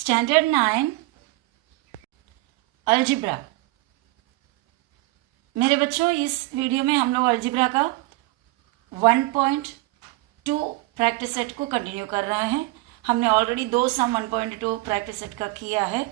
Standard 9 algebra. मेरे बच्चों, इस वीडियो में हम लोग अलजिब्रा का 1.2 प्रैक्टिस सेट को कंटिन्यू कर रहे हैं। हमने ऑलरेडी 2 सम 1.2 प्रैक्टिस सेट का किया है।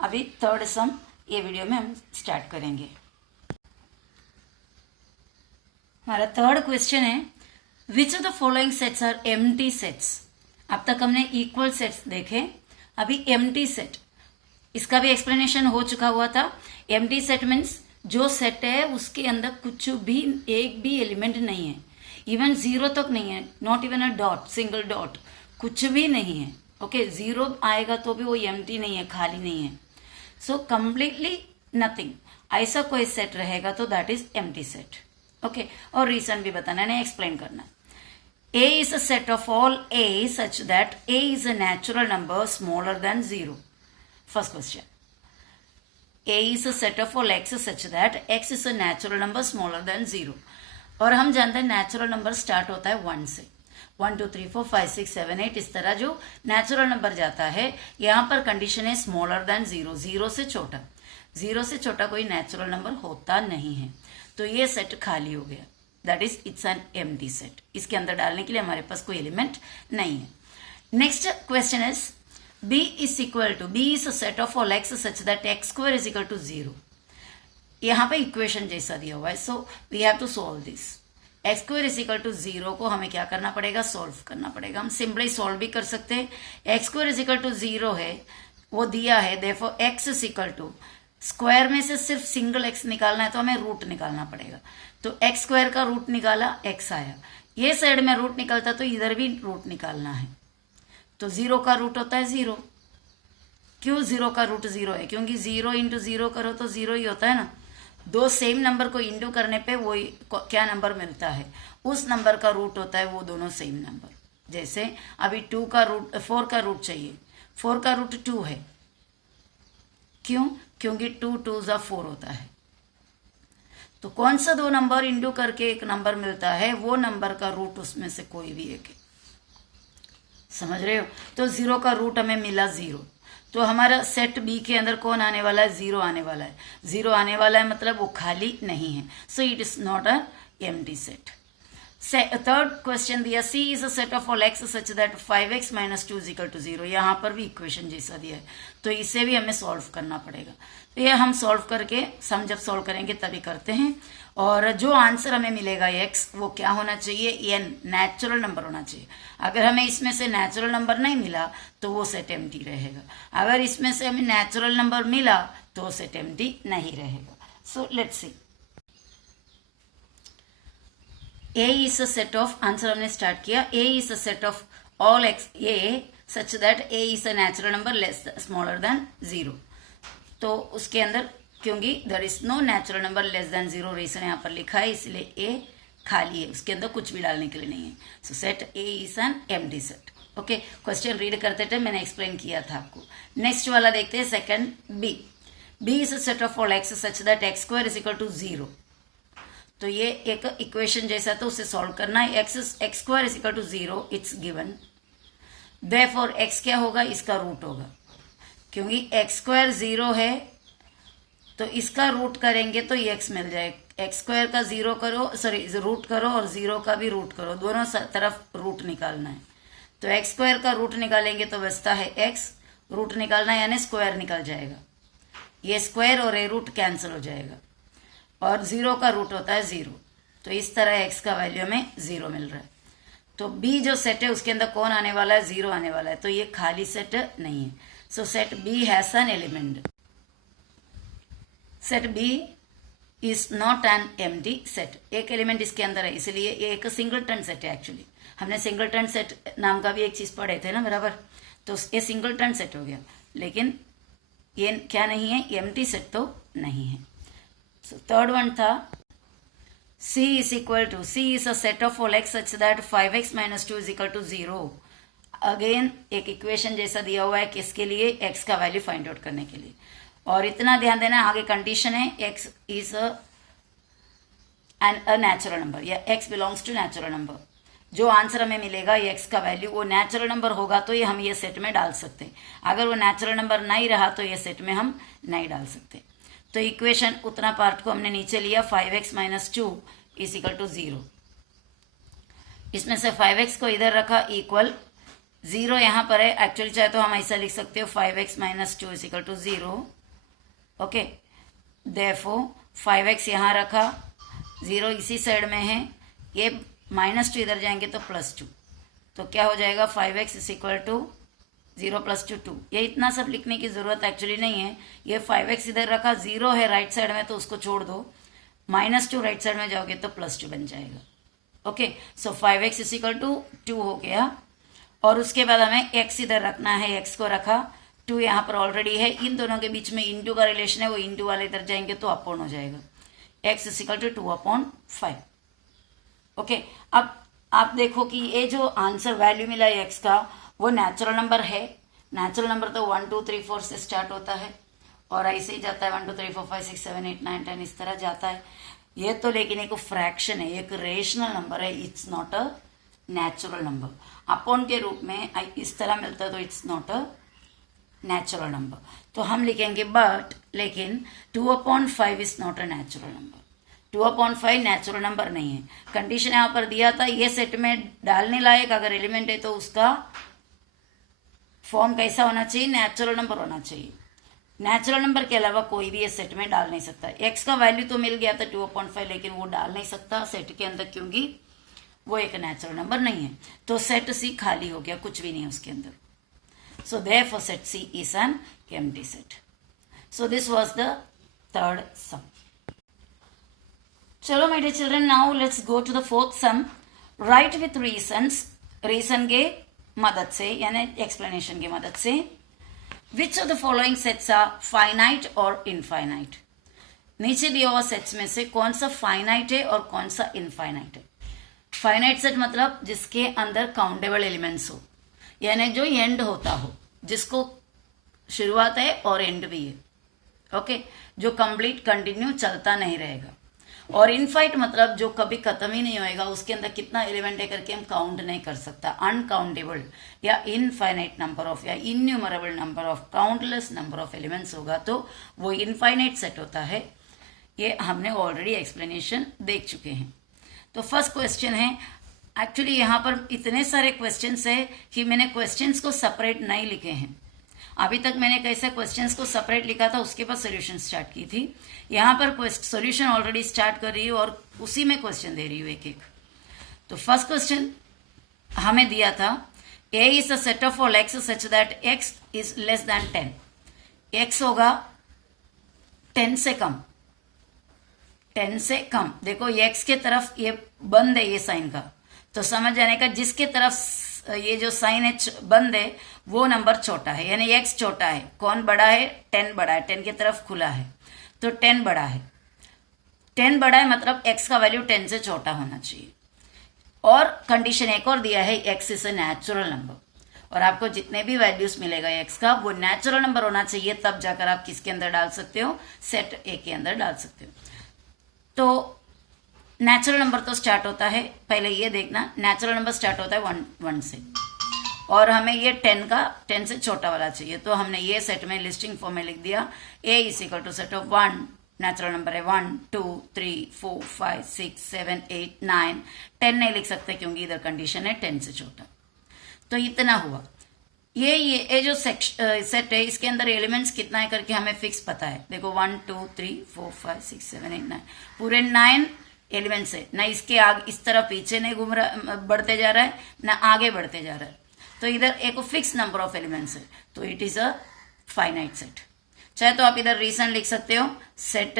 अभी थर्ड सम ये वीडियो में हम स्टार्ट करेंगे। हमारा थर्ड क्वेश्चन है, which of the following sets are empty sets. अब तक हमने इक्वल सेट्स देखे, अभी एम्प्टी सेट, इसका भी एक्सप्लेनेशन हो चुका हुआ था। एम्प्टी सेट मीन्स जो सेट है उसके अंदर कुछ भी एक भी एलिमेंट नहीं है, इवन जीरो तक नहीं है, not even a dot, single dot, कुछ भी नहीं है। ओके, जीरो आएगा तो भी वो एम्प्टी नहीं है, खाली नहीं है। सो कंप्लीटली नथिंग, ऐसा कोई सेट रहेगा तो that is empty set. Okay, और रीजन भी बताना है, एक्सप्लेन करना है। A is a set of all A such that A is a natural number smaller than 0. First question. A is a set of all X such that X is a natural number smaller than 0. और हम जानते हैं natural number start होता है 1 से। 1 2 3 4 5 6 7 8 इस तरह जो नेचुरल नंबर जाता है, यहाँ पर कंडीशन है स्मॉलर देन 0, 0 से छोटा। 0 से छोटा कोई नेचुरल नंबर होता नहीं है, तो ये सेट खाली हो गया। That is it's an empty set. इसके अंदर डालने के लिए हमारे पास कोई एलिमेंट नहीं है। Next question is B is equal to, B is a set of all x such that x square is equal to 0. यहाँ पे इक्वेशन जैसा दिया हुआ है, so we have to solve this. X square is equal to 0 को हमें क्या करना पड़ेगा, सोल्व करना पड़ेगा। हम सिंपली सोल्व भी कर सकते हैं। X square is equal to 0 है, वो दिया है, therefore x is equal to, square में से सिर्फ सिंगल एक्स निकालना है तो हमें रूट निकालना पड़ेगा। तो एक्स स्क्वायर का रूट निकाला, एक्स आया। ये साइड में रूट निकलता तो इधर भी रूट निकालना है। तो 0 का रूट होता है 0। क्यों 0 का रूट 0 है? क्योंकि 0 इंटू 0 करो तो 0 ही होता है ना। दो सेम नंबर को इंटू करने पे वही क्या नंबर मिलता है, उस नंबर का रूट होता है वो दोनों सेम नंबर। जैसे अभी 4 का रूट चाहिए, 4 का रूट 2 है। क्यों? क्योंकि 2 2 4 होता है। तो कौन सा दो नंबर इंटू करके एक नंबर मिलता है, वो नंबर का रूट उसमें से कोई भी एक है। समझ रहे हो? तो 0 का रूट हमें मिला 0, तो हमारा सेट बी के अंदर कौन आने वाला है, 0 आने वाला है। 0 आने वाला है मतलब वो खाली नहीं है, so it is not a empty set. Third question दिया, C is a set of all X such that 5x minus 2 is equal to 0। यहाँ पर भी इक्वेशन जैसा दिया है, तो इसे भी हमें सॉल्व करना पड़ेगा। तो ये हम सॉल्व करके, सम जब सॉल्व करेंगे तभी करते हैं। और जो आंसर हमें मिलेगा x, वो क्या होना चाहिए, n, नेचुरल नंबर होना चाहिए। अगर हमें इसमें से नेचुरल नंबर नहीं मिला तो वो सेट एम्प्टी रहेगा। अगर इसमें से हमें नेचुरल नंबर मिला तो सेट एम्प्टी नहीं रहेगा। So let's see. A is a set of, answer हमने स्टार्ट किया, A is a set of all x A such that A is a natural number smaller than 0। तो उसके अंदर क्योंकि there is no natural number less than 0 reason यहाँ पर लिखा है, इसलिए A खाली है, उसके अंदर कुछ भी डालने के लिए नहीं है। सो set A is an empty set। Okay, question read करते थे, मैंने एक्सप्लेन किया था आपको। नेक्स्ट वाला देखते हैं, second B। B is a set of all x such that x square is equal to 0। तो ये एक इक्वेशन जैसा, तो उसे सॉल्व करना है। X square is equal to 0, it's given. Therefore x क्या होगा, इसका रूट होगा। क्योंकि एक्स स्क्वायर 0 है तो इसका रूट करेंगे तो एक्स मिल जाए। एक्स स्क्वायर का 0 करो, सॉरी रूट करो, और 0 का भी रूट करो, दोनों तरफ रूट निकालना है। तो एक्स स्क्वायर का रूट निकालेंगे तो बचता है एक्स, रूट निकालना है यानी स्क्वायर निकल जाएगा। ये स्क्वायर और ये रूट कैंसिल हो जाएगा, और 0 का रूट होता है 0। तो इस तरह x का वैल्यू में 0 मिल रहा है। तो B जो सेट है उसके अंदर कौन आने वाला है, 0 आने वाला है, तो ये खाली सेट नहीं है। सो set B has an element. Set B is not an empty set. एक एलिमेंट इसके अंदर है, इसलिए ये एक सिंगलटन सेट है। एक्चुअली हमने सिंगलटन सेट नाम का भी एक चीज पढ़े थे ना बराबर, तो ये सिंगलटन सेट हो गया, लेकिन ये क्या नहीं है, एम्प्टी सेट तो नहीं है। So third one था, C is equal to, C is a set of all x such that 5x minus 2 is equal to 0। Again एक इक्वेशन जैसा दिया हुआ है, किसके लिए, x का वैल्यू फाइंड आउट करने के लिए। और इतना ध्यान देना, आगे कंडीशन है x is a natural number, या x belongs to natural number. जो आंसर हमें मिलेगा एक्स का वैल्यू वो नेचुरल नंबर होगा तो ये हम ये सेट में डाल सकते हैं, अगर वो नेचुरल नंबर नहीं रहा तो ये सेट में हम नहीं डाल सकते। तो इक्वेशन उतना पार्ट को हमने नीचे लिया, 5x minus 2 is equal to 0। इसमें से 5x को इधर रखा इक्वल 0 यहाँ पर है, एक्चुअली चाहे तो हम ऐसा लिख सकते हो 5x minus 2 is equal to 0। Okay, therefore 5x यहाँ रखा, 0 इसी साइड में है, ये -2 इधर जाएंगे तो +2, तो क्या हो जाएगा 5x इज इक्वल टू 0 + 2 2। ये इतना सब लिखने की जरूरत एक्चुअली नहीं है, ये 5x इधर रखा, 0 है राइट साइड में तो उसको छोड़ दो, -2 राइट साइड में जाओगे तो +2 बन जाएगा। Okay, so 5x is equal to 2 हो गया, और उसके बाद हमें x इधर रखना है, x को रखा, 2 यहाँ पर ऑलरेडी है, इन दोनों के बीच में इंटू का रिलेशन है, वो इंटू वाले इधर जाएंगे तो अपॉन हो जाएगा, x is equal to 2/5। Okay, अब आप देखो कि ये जो आंसर वैल्यू मिला है x का वो नेचुरल नंबर है। नेचुरल नंबर तो 1 2 3 4 से स्टार्ट होता है और ऐसे ही जाता है 1 2 3 4 5 6 7 8 9 10 इस तरह जाता है। ये तो लेकिन एक फ्रैक्शन है, एक रेशनल नंबर है, it's not a natural number. Upon के रूप में इस तरह मिलता है तो it's not a natural number. तो हम लिखेंगे बट लेकिन 2/5 is not a natural number. 2/5 natural number नहीं है। कंडीशन यहाँ पर दिया था ये सेट में डालने लायक अगर एलिमेंट है तो उसका फॉर्म कैसा होना चाहिए, नेचुरल नंबर होना चाहिए। नेचुरल नंबर के अलावा कोई भी ये सेट में डाल नहीं सकता। एक्स का वैल्यू तो मिल गया था 2/5, लेकिन वो डाल नहीं सकता सेट के अंदर क्योंकि वो एक नेचुरल नंबर नहीं है। तो सेट सी खाली हो गया, कुछ भी नहीं है उसके अंदर। So therefore set C is an empty set. So this was the third sum. चलो my dear children, now let's go to the fourth sum. Write with reasons, reason के मदद से यानी एक्सप्लेनेशन की मदद से, which of the following sets are finite और infinite. नीचे दिया हुआ सेट्स में से कौन सा फाइनाइट है और कौन सा इनफाइनाइट है। फाइनाइट सेट मतलब जिसके अंदर काउंटेबल एलिमेंट्स हो, यानी जो एंड होता हो, जिसको शुरुआत है और एंड भी है। ओके, जो कंप्लीट कंटिन्यू चलता नहीं रहेगा। और इनफाइट मतलब जो कभी खत्म ही नहीं होएगा, उसके अंदर कितना एलिमेंट है करके हम काउंट नहीं कर सकता। अनकाउंटेबल या इनफाइनाइट नंबर ऑफ या innumerable number of, countless number of elements होगा तो वो इनफाइनाइट सेट होता है। ये हमने ऑलरेडी एक्सप्लेनेशन देख चुके हैं। तो फर्स्ट क्वेश्चन है, एक्चुअली यहाँ पर इतने सारे क्वेश्चंस है कि मैंने क्वेश्चंस को सेपरेट नहीं लिखे हैं। अभी तक मैंने कैसे क्वेश्चंस को सेपरेट लिखा था उसके बाद सॉल्यूशन स्टार्ट की थी। यहाँ पर सॉल्यूशन ऑलरेडी स्टार्ट कर रही हूँ और उसी में क्वेश्चन दे रही हूँ एक एक। तो फर्स्ट क्वेश्चन हमें दिया था, A is a set of all X such that X is less than 10। X होगा 10 से कम, 10 से कम। देखो एक्स के तरफ ये बंद है ये साइन का, तो समझ जाने का जिसके तरफ ये जो साइन है बंद है वो नंबर छोटा है, यानी एक्स छोटा है। कौन बड़ा है? 10 बड़ा है, 10 की तरफ खुला है तो 10 बड़ा है। 10 बड़ा है मतलब एक्स का वैल्यू 10 से छोटा होना चाहिए। और कंडीशन एक और दिया है, x is a natural number. और आपको जितने भी वैल्यूज मिलेगा एक्स का वो नेचुरल नंबर होना चाहिए, तब जाकर आप किसके अंदर डाल सकते हो, सेट ए के अंदर डाल सकते हो। तो नेचुरल नंबर तो स्टार्ट होता है, पहले ये देखना, नेचुरल नंबर स्टार्ट होता है 1 से, और हमें ये 10 से छोटा वाला चाहिए। तो हमने ये सेट में लिस्टिंग फॉर्म में लिख दिया, A is equal to set of 1, natural number है 1 2 3 4 5 6 7 8 9। 10 नहीं लिख सकते क्योंकि इधर कंडीशन है 10 से छोटा। तो इतना हुआ। ये जो सेट है इसके अंदर एलिमेंट्स कितना है करके हमें फिक्स पता है। देखो 1 2 3 4 5 6 7 8 9, पूरे 9 एलिमेंट्स है ना। इसके आगे इस तरह पीछे नहीं घूम रहा, बढ़ते जा रहा है ना आगे बढ़ते जा रहा है। तो इधर एक फिक्स नंबर ऑफ एलिमेंट्स है, तो it is a finite set. चाहे तो आप इधर रीजन लिख सकते हो, set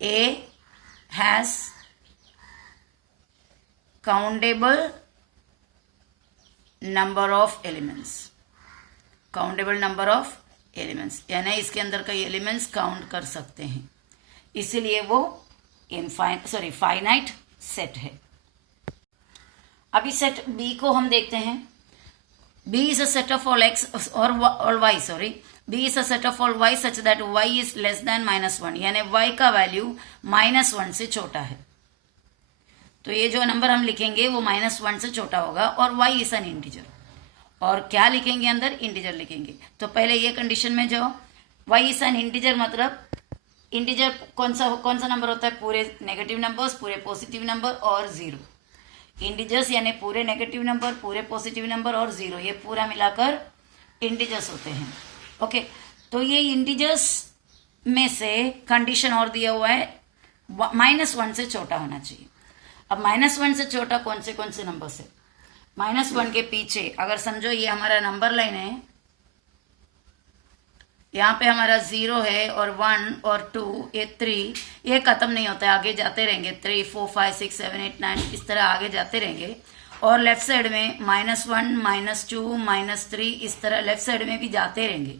A has countable number of elements. Countable number of elements यानी इसके अंदर कई एलिमेंट्स काउंट कर सकते हैं, इसीलिए वो फाइनाइट सेट है। अभी सेट बी को हम देखते हैं। B is a set of all x और all y, B is a set of all y such that y is less than -1, यानी वाई का वैल्यू -1 से छोटा है। तो ये जो नंबर हम लिखेंगे वो -1 से छोटा होगा और y इज एन इंटीजर। और क्या लिखेंगे अंदर? इंटीजर लिखेंगे। तो पहले ये कंडीशन में जाओ, y इज एन इंटीजर मतलब इंटीजर कौन सा नंबर होता है? पूरे नेगेटिव नंबर्स, पूरे पॉजिटिव नंबर और जीरो। इंटीजर्स यानी पूरे नेगेटिव नंबर, पूरे पॉजिटिव नंबर और जीरो, ये पूरा मिलाकर इंटीजर्स होते हैं। ओके, तो ये इंटीजर्स में से कंडीशन और दिया हुआ है -1 से छोटा होना चाहिए। अब -1 से छोटा कौन से नंबर से? -1 के पीछे अगर समझो ये हमारा नंबर लाइन है, यहाँ पे हमारा 0 है और 1 और 2, ये 3, ये खत्म नहीं होता है, आगे जाते रहेंगे। 3, 4, 5, 6, 7, 8, 9 इस तरह आगे जाते रहेंगे। और लेफ्ट साइड में -1, -2, -3 इस तरह लेफ्ट साइड में भी जाते रहेंगे।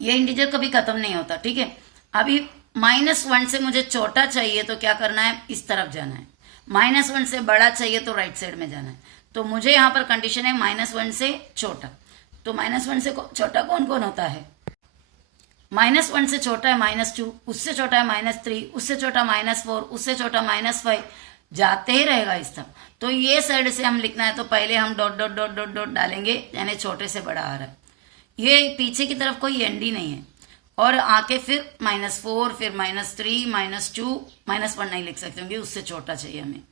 ये इंटीजर कभी खत्म नहीं होता, ठीक है। अभी -1 से मुझे छोटा चाहिए तो क्या करना है? इस तरफ जाना है। -1 से बड़ा चाहिए तो राइट साइड में जाना है। तो मुझे यहाँ पर कंडीशन है -1 से छोटा। तो -1 से छोटा कौन कौन होता है? -1 से छोटा है -2, उससे छोटा है -3, उससे छोटा -4, उससे छोटा -5, जाते ही रहेगा इस तरह। तो ये साइड से हम लिखना है तो पहले हम dot dot dot dot dot डालेंगे, यानी छोटे से बड़ा आ रहा है। ये पीछे की तरफ कोई एंड ही नहीं है। और आके फिर -4, फिर -3, -2, -1 नहीं लिख सकते होंगे, उससे छोटा चाहिए हमें।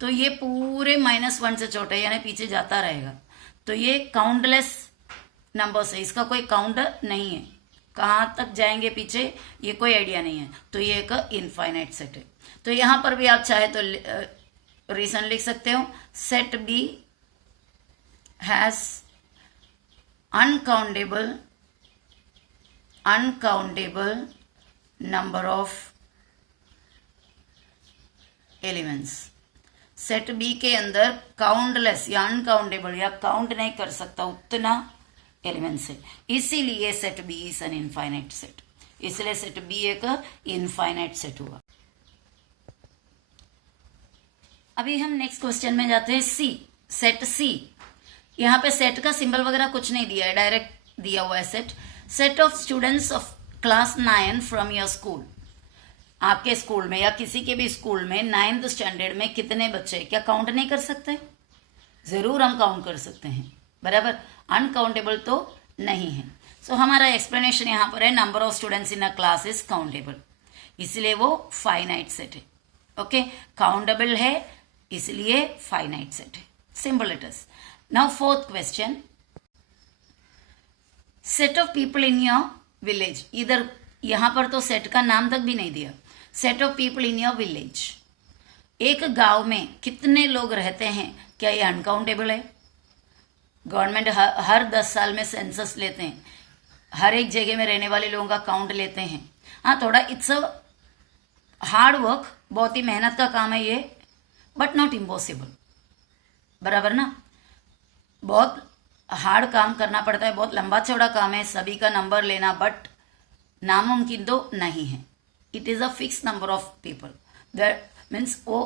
तो ये पूरे -1 से छोटा है, यानी पीछे जाता रहेगा। तो ये काउंटलेस नंबर्स है, इसका कोई काउंटर नहीं है। कहाँ तक जाएंगे पीछे ये कोई आइडिया नहीं है। तो ये एक इनफाइनाइट सेट है। तो यहाँ पर भी आप चाहे तो रीजन लिख सकते हो, set B has uncountable number of elements। Set B के अंदर काउंटलेस या अनकाउंटेबल या काउंट नहीं कर सकता उतना एलिमेंट्स है, इसीलिए set B is an infinite set. इसलिए सेट बी एक इनफाइनाइट सेट हुआ। अभी हम नेक्स्ट क्वेश्चन में जाते हैं, सी, सेट सी। यहाँ पे सेट का सिंबल वगैरह कुछ नहीं दिया है, डायरेक्ट दिया हुआ है set. Set of students of class 9 from your school. आपके स्कूल में या किसी के भी स्कूल में 9th स्टैंडर्ड में कितने बच्चे? क्या काउंट नहीं कर सकते? जरूर हम काउंट कर सकते हैं, बराबर। अनकाउंटेबल तो नहीं है। सो हमारा एक्सप्लेनेशन यहाँ पर है, number of students in a class is countable, इसलिए वो फाइनाइट सेट है। ओके, काउंटेबल है इसलिए फाइनाइट सेट है। Simple it is. Now fourth question, set of people in your village. इधर यहां पर तो सेट का नाम तक भी नहीं दिया। Set of people in your village, एक गांव में कितने लोग रहते हैं? क्या ये अनकाउंटेबल है? गवर्नमेंट हर 10 साल में सेंसस लेते हैं, हर एक जगह में रहने वाले लोगों का काउंट लेते हैं। हाँ, थोड़ा इट्स अ हार्ड वर्क, बहुत ही मेहनत का काम है ये, बट नॉट इम्पॉसिबल, बराबर ना। बहुत हार्ड काम करना पड़ता है, बहुत लंबा चौड़ा काम है सभी का नंबर लेना, बट नामुमकिन तो नहीं है। It is a fix number of people, that means वो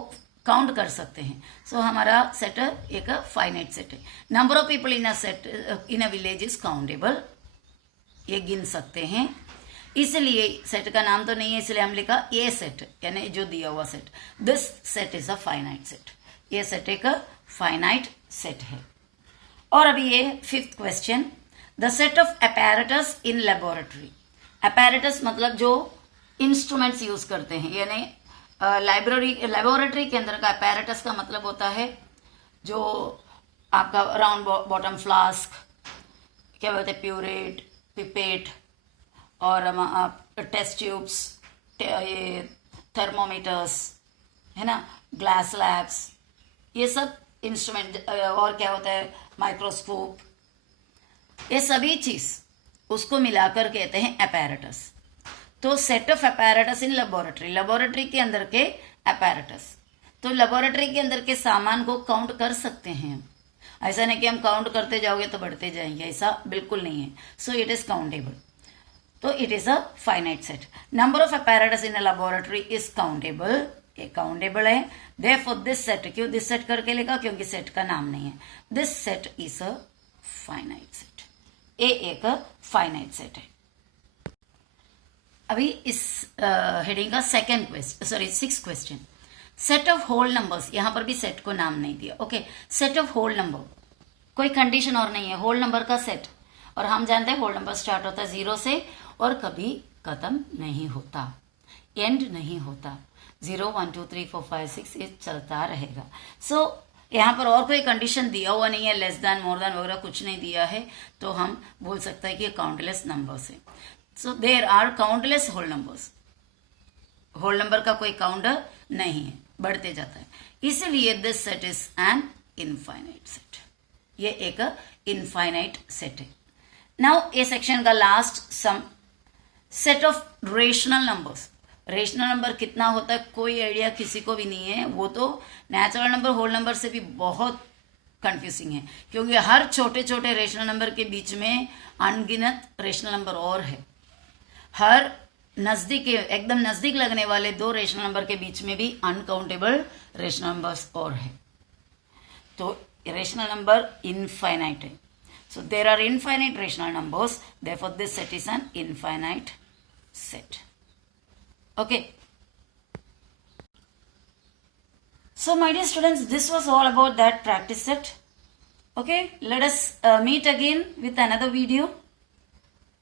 काउंट कर सकते हैं। सो हमारा सेट एक फाइनाइट सेट है। Number of people in a set in a village is countable, ये गिन सकते हैं, इसलिए सेट का नाम तो नहीं है, इसलिए हम लिखा ये सेट, यानी जो दिया हुआ set. This set is a finite set, ये सेट एक फाइनाइट सेट है। और अभी ये fifth question, the set of apparatus in laboratory. Apparatus मतलब जो इंस्ट्रूमेंट्स यूज करते हैं, यानी लेबोरेटरी के अंदर का अपैरेटस का मतलब होता है जो आपका राउंड बॉटम फ्लास्क, क्या बोलते हैं, प्यूरेट, पिपेट और टेस्ट ट्यूब्स, ये थर्मोमीटर्स है ना, ग्लास लैब्स, ये सब इंस्ट्रूमेंट। और क्या होता है, माइक्रोस्कोप, ये सभी चीज उसको मिलाकर कहते हैं अपैरेटस। तो set of apparatus in laboratory, laboratory के अंदर के अपैरेटस। तो लेबोरेटरी के अंदर के सामान को काउंट कर सकते हैं। ऐसा नहीं कि हम काउंट करते जाओगे तो बढ़ते जाएंगे, ऐसा बिल्कुल नहीं है। सो इट इज काउंटेबल, तो it is a finite set. Number of apparatus in a laboratory is countable, ये काउंटेबल है। देयरफॉर दिस सेट, क्यों दिस सेट करके लिखा? क्योंकि सेट का नाम नहीं है। This set is a finite set, ये एक फाइनाइट सेट है। अभी इस हेडिंग का six question, set of whole numbers, यहां पर भी सेट को नाम नहीं दिया, okay, set of whole number, कोई कंडीशन और नहीं है, होल नंबर का सेट, और हम जानते हैं होल नंबर स्टार्ट होता है 0 से और कभी खत्म नहीं होता, एंड नहीं होता, 0 1 2 3 4 5 6 ये चलता रहेगा। सो यहाँ पर और कोई कंडीशन दिया हुआ नहीं है, लेस देन मोर देन वगैरह कुछ नहीं दिया है, तो हम बोल सकते हैं कि ये काउंटलेस नंबर्स है। So there are countless whole numbers, whole number का कोई काउंटर नहीं है, बढ़ते जाता है, इसीलिए this set is an infinite set, ये एक इनफाइनाइट सेट है। नाउ ये सेक्शन का last sum, set of rational numbers. Rational number कितना होता है कोई आइडिया किसी को भी नहीं है, वो तो नेचुरल नंबर होल नंबर से भी बहुत कंफ्यूजिंग है, क्योंकि हर छोटे छोटे रेशनल नंबर के बीच में अनगिनत रेशनल नंबर और है, हर नजदीक एकदम नजदीक लगने वाले 2 रेशनल नंबर के बीच में भी अनकाउंटेबल रेशनल नंबर्स और है, तो रेशनल नंबर इनफाइनाइट है। So there are infinite rational numbers, therefore this set is an infinite set. Okay. So my dear students, this was all about that practice set. Okay, let us meet again with another video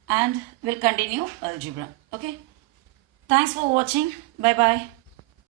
and we'll continue algebra. Okay, thanks for watching. Bye bye.